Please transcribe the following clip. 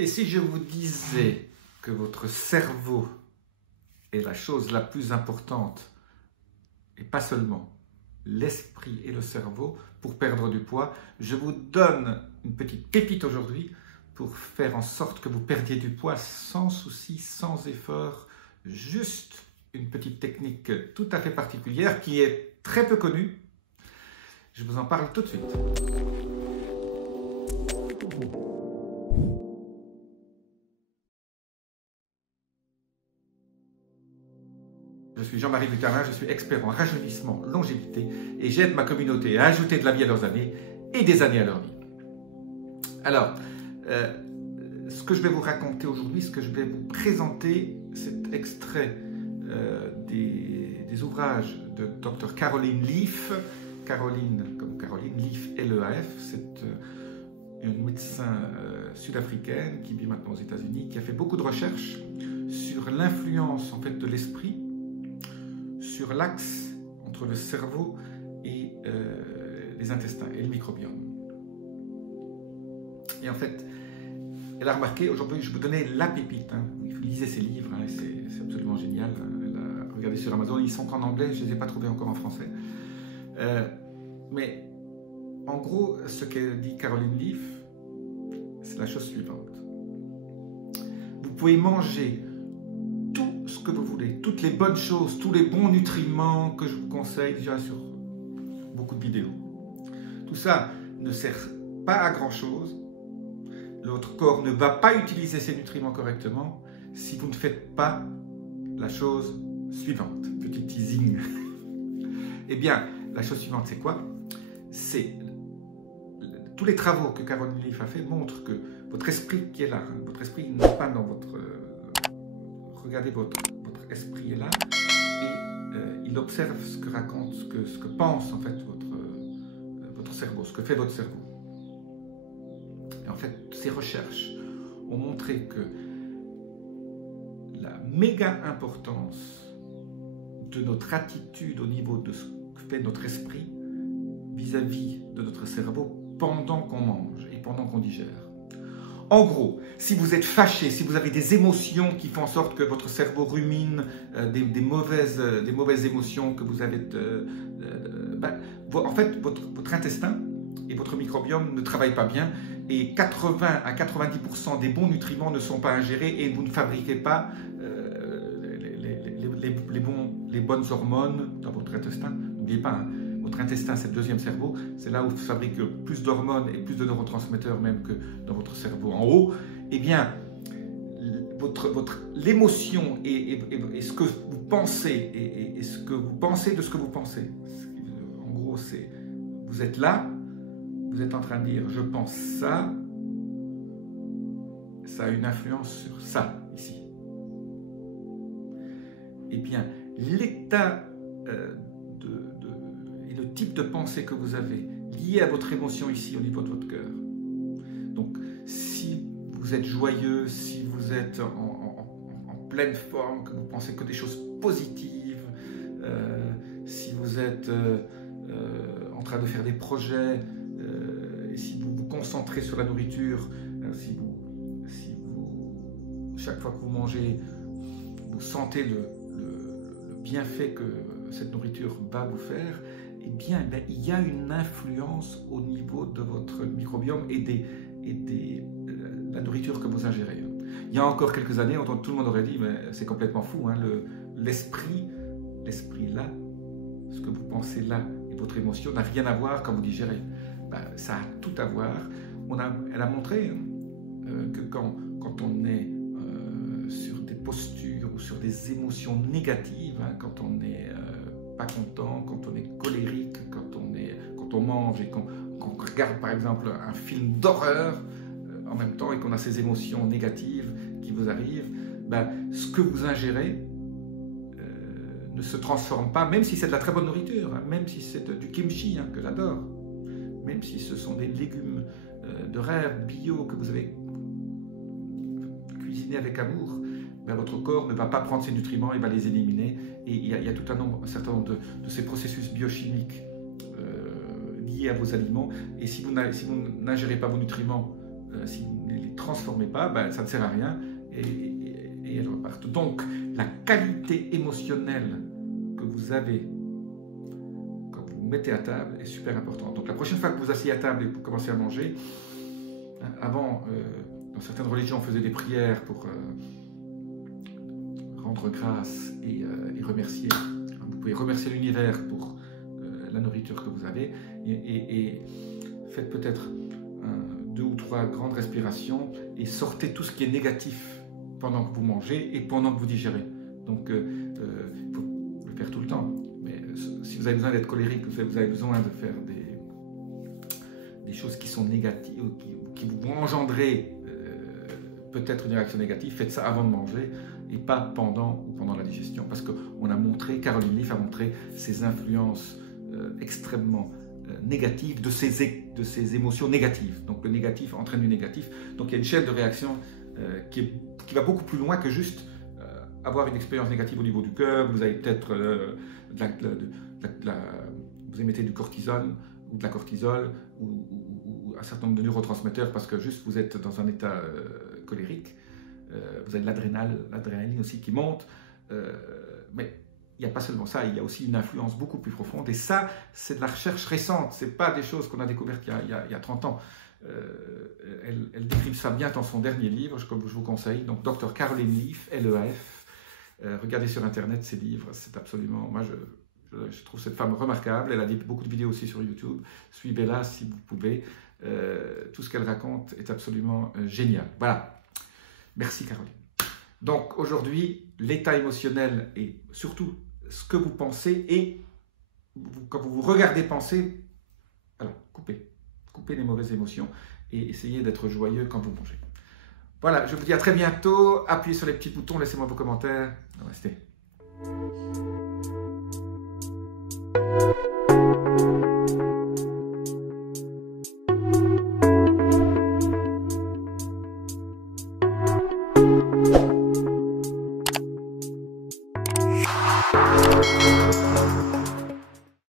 Et si je vous disais que votre cerveau est la chose la plus importante, et pas seulement l'esprit et le cerveau, pour perdre du poids, je vous donne une petite pépite aujourd'hui pour faire en sorte que vous perdiez du poids sans souci, sans effort, juste une petite technique tout à fait particulière qui est très peu connue. Je vous en parle tout de suite. Je suis Jean-Marie Butarin, je suis expert en rajeunissement, longévité et j'aide ma communauté à ajouter de la vie à leurs années et des années à leur vie. Alors, ce que je vais vous raconter aujourd'hui, ce que je vais vous présenter, c'est extrait des ouvrages de Dr Caroline Leaf. Caroline, comme Caroline, Leaf, L-E-A-F, c'est une médecin sud-africaine qui vit maintenant aux États-Unis, qui a fait beaucoup de recherches sur l'influence en fait de l'esprit sur l'axe entre le cerveau et les intestins et le microbiome. Et en fait, elle a remarqué, aujourd'hui je vous donnais la pépite, hein. Lisez ses livres, hein, c'est absolument génial. Elle a regardé sur Amazon, ils sont qu'en anglais, je ne les ai pas trouvés encore en français. Mais en gros, ce qu'elle dit Caroline Leaf, c'est la chose suivante. Vous pouvez manger tout ce que vous voulez, toutes les bonnes choses, tous les bons nutriments que je vous conseille déjà sur beaucoup de vidéos. Tout ça ne sert pas à grand chose. Votre corps ne va pas utiliser ces nutriments correctement si vous ne faites pas la chose suivante. Petit teasing. Eh bien, la chose suivante, c'est quoi? C'est tous les travaux que Caroline Leaf a fait montrent que votre esprit qui est là, hein, votre esprit n'est pas dans votre... regardez, votre esprit est là et il observe ce que raconte, ce que pense en fait votre cerveau, ce que fait votre cerveau. Et en fait, ces recherches ont montré que la méga importance de notre attitude au niveau de ce que fait notre esprit vis-à-vis de notre cerveau pendant qu'on mange et pendant qu'on digère. En gros, si vous êtes fâché, si vous avez des émotions qui font en sorte que votre cerveau rumine des mauvaises émotions que vous avez, en fait, votre intestin et votre microbiome ne travaillent pas bien et 80 à 90% des bons nutriments ne sont pas ingérés et vous ne fabriquez pas les bonnes hormones dans votre intestin. N'oubliez pas, hein, votre intestin, c'est le deuxième cerveau, c'est là où se fabrique plus d'hormones et plus de neurotransmetteurs même que dans votre cerveau en haut. Eh bien, l'émotion et ce que vous pensez et ce que vous pensez de ce que vous pensez. En gros, c'est vous êtes là, vous êtes en train de dire je pense ça, ça a une influence sur ça ici. Eh bien, l'état et le type de pensée que vous avez lié à votre émotion ici au niveau de votre cœur. Donc, si vous êtes joyeux, si vous êtes en pleine forme, que vous pensez que des choses positives, si vous êtes en train de faire des projets, et si vous vous concentrez sur la nourriture, chaque fois que vous mangez, vous sentez le bienfait que cette nourriture va vous faire, eh bien, il y a une influence au niveau de votre microbiome et de la nourriture que vous ingérez. Il y a encore quelques années, tout le monde aurait dit, mais c'est complètement fou, hein, l'esprit là, ce que vous pensez là et votre émotion n'a rien à voir quand vous digérez. Ça a tout à voir. Elle a montré que quand on est sur des postures ou sur des émotions négatives, hein, quand on n'est pas content, quand on est colérique, quand on mange et qu'on regarde par exemple un film d'horreur en même temps et qu'on a ces émotions négatives qui vous arrivent, ce que vous ingérez ne se transforme pas, même si c'est de la très bonne nourriture, hein, même si c'est du kimchi, hein, que j'adore, même si ce sont des légumes de rêve, bio, que vous avez cuisinés avec amour, votre corps ne va pas prendre ces nutriments, il va les éliminer. Et il y a tout un certain nombre de ces processus biochimiques liés à vos aliments. Et si vous n'ingérez pas vos nutriments si vous ne les transformez pas, ben, ça ne sert à rien et elles repartent. Donc, la qualité émotionnelle que vous avez quand vous vous mettez à table est super importante. Donc, la prochaine fois que vous asseyez à table et que vous commencez à manger, avant, dans certaines religions, on faisait des prières pour rendre grâce et remercier. Vous pouvez remercier l'univers pour la nourriture que vous avez et faites peut-être 2 ou 3 grandes respirations et sortez tout ce qui est négatif pendant que vous mangez et pendant que vous digérez. Donc, il faut le faire tout le temps. Mais si vous avez besoin d'être colérique, vous avez besoin de faire des choses qui sont négatives, qui vont engendrer peut-être une réaction négative, faites ça avant de manger et pas pendant ou pendant la digestion. Parce qu'on a montré, Caroline Leaf a montré ces influences extrêmement négatives de ces émotions négatives. Donc le négatif entraîne du négatif. Donc il y a une chaîne de réaction qui va beaucoup plus loin que juste avoir une expérience négative au niveau du cœur. Vous avez peut-être vous émettez du cortisol ou de la cortisol ou un certain nombre de neurotransmetteurs parce que juste vous êtes dans un état colérique. Vous avez de l'adrénaline aussi qui monte. Mais il n'y a pas seulement ça, il y a aussi une influence beaucoup plus profonde. Et ça, c'est de la recherche récente. Ce n'est pas des choses qu'on a découvertes il y a 30 ans. Elle décrit ça bien dans son dernier livre, comme je vous conseille. Donc, Dr. Caroline Leaf, L-E-A-F. Regardez sur Internet ses livres. C'est absolument... Moi, je trouve cette femme remarquable. Elle a beaucoup de vidéos aussi sur YouTube. Suivez-la si vous pouvez. Tout ce qu'elle raconte est absolument génial. Voilà. Merci, Caroline. Donc, aujourd'hui, l'état émotionnel et surtout ce que vous pensez et quand vous vous regardez penser, alors, coupez les mauvaises émotions et essayez d'être joyeux quand vous mangez. Voilà, je vous dis à très bientôt. Appuyez sur les petits boutons, laissez-moi vos commentaires. Restez.